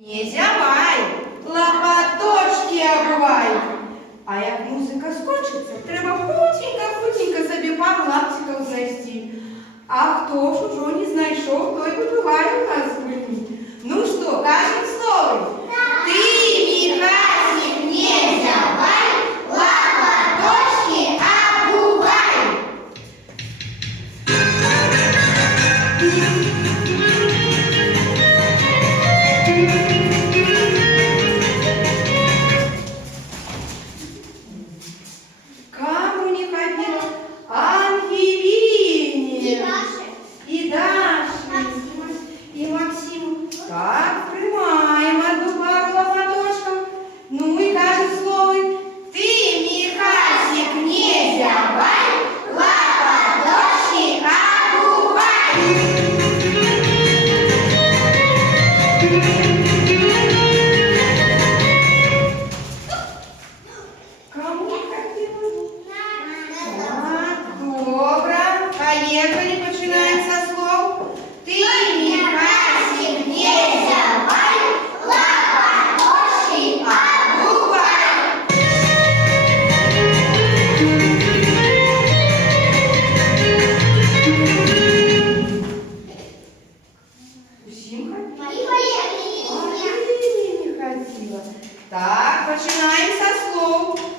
Не зявай, лопаточки обувай. А як музика скончиться, треба хутенько собі пару лапчиків знайти. А хто ж уже не знайшов, той вибиває у нас з вини. Ну що, кажем слово? Ты, Михасик, не зявай, лопаточки обувай. Кому не ходила? Ангелине. И Даше. И Максиму. Так, приймаємо одну пару лопаточків. Ну и кажем слово. Ты, Михасик, не зявай, лопаточки обувай. Кому не хотілося? Так, добре. Поехали, починаем со слов. Ты, Михасик, не зявай, лопаточки обувай. Усім хотіла? А, ти не хотіла. Так, починаем со слов.